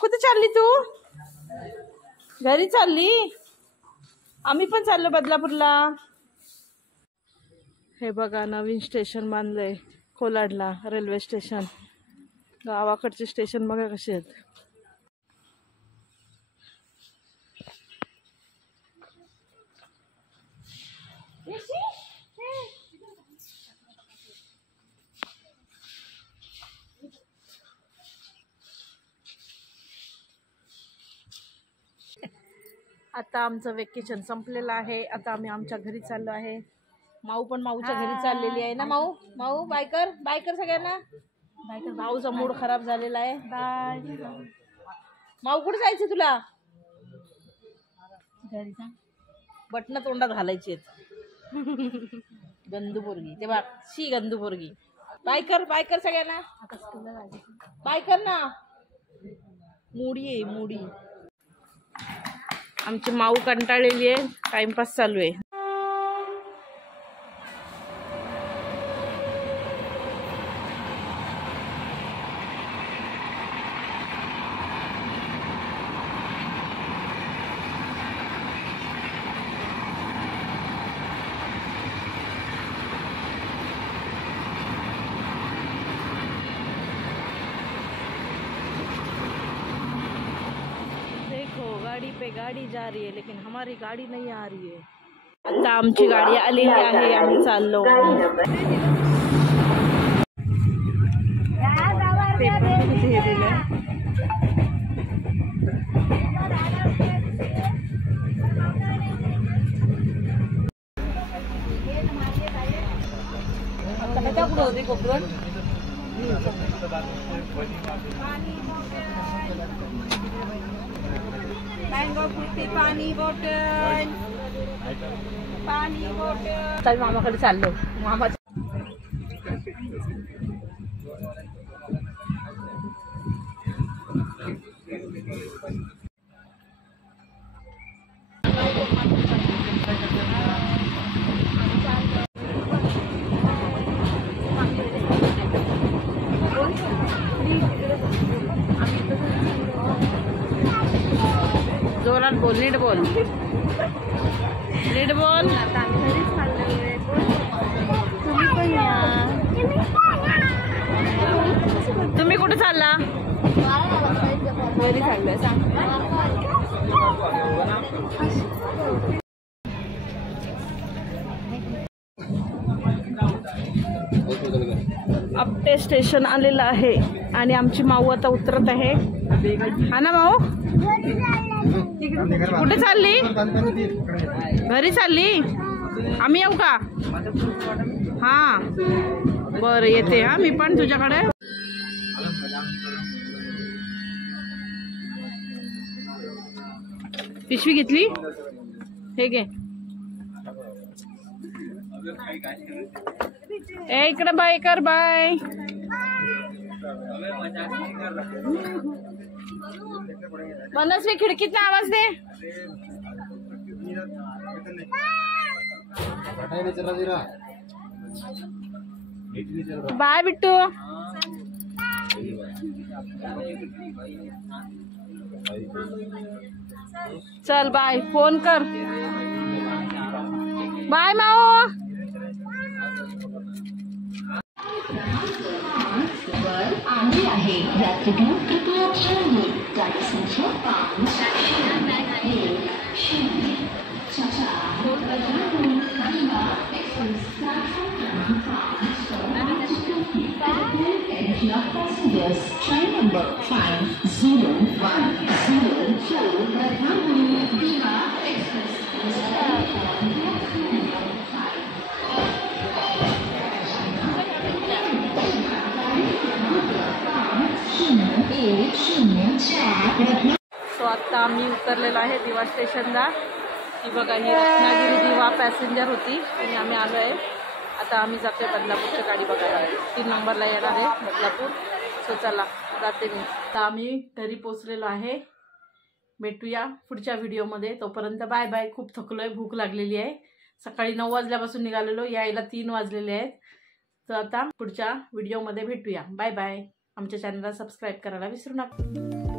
कुठे चालली तू? घरी चालली? आम्ही पण चाललो बदलापूरला. हे बघा नवीन स्टेशन बांधलंय कोलाडला, रेल्वे स्टेशन. गावाकडचे स्टेशन बघा कसे आहेत. आता आमचं वेकेशन संपलेलं आहे. आता आम्ही आमच्या घरी चाललो आहे. माऊ पण माऊच्या घरी चाललेली आहे ना. माऊ माऊ बाय कर, बाय कर सगळ्यांना. माऊचा मूड खराब झालेला आहे. बाय. माऊ कुठे जायचं तुला? घरी जा. बटन तोंडात घालायची गंदू पोरगी. ते बघ शी गंदू पोरगी. बाय कर सगळ्यांना. बाय कर ना. मुडी आहे मुडी. आमची माऊ कंटाळलेली आहे. टाइमपास चालू आहे. गाड़ी पे गाड़ी जा रही है लेकिन हमारी गाड़ी नहीं आ रही है. आता आमची गाडी आलेली आहे. आम्ही चाललो. मैंगो फ्रूटी पानी बॉटल चल मामाकडे चाललो. मामा जोरात बोल. नीट बोल. नीट बोल. तुम्ही कुठे चालला? घरी चाललोय. सांग. अपटे स्टेशन आलेलं आहे आणि आमची माऊ आता उतरत आहे. हा ना माऊ? कुठे चालली? घरी चालली? आम्ही येऊ का? हा बरं येते. हा मी पण तुझ्याकडे. पिशवी घेतली? हे घे. ए इकडे बाय कर. बाय. मनस्वी खिडकीत आवाज दे. बाय बिट्टू. चल बाय. फोन कर. बाय माओ. आली आहे. यात्रीगण कृपया चढणे. गाडी संख्या 5 passengers, train number 501004 Ratnagiri Diva Express. So आता आम्ही उतरलेलो आहे दिवा स्टेशनला. ही बघा ही रत्नागिरी दिवा पॅसेंजर होती आणि आम्ही आलो आहे. आता आम्ही जातोय बदलापूरची गाडी बघायला. 3 नंबरला येणार आहे बदलापूर. सो चला जाते मी. आता आम्ही घरी पोचलेलो आहे. भेटूया पुढच्या व्हिडिओमध्ये. तोपर्यंत बाय बाय. खूप थकलोय. भूक लागलेली आहे. सकाळी 9 वाजल्यापासून निघालेलो. यायला 3 वाजलेले आहेत. तर आता पुढच्या व्हिडिओमध्ये भेटूया. Bye bye. आमच्या चॅनलला सबस्क्राईब करायला विसरू नका.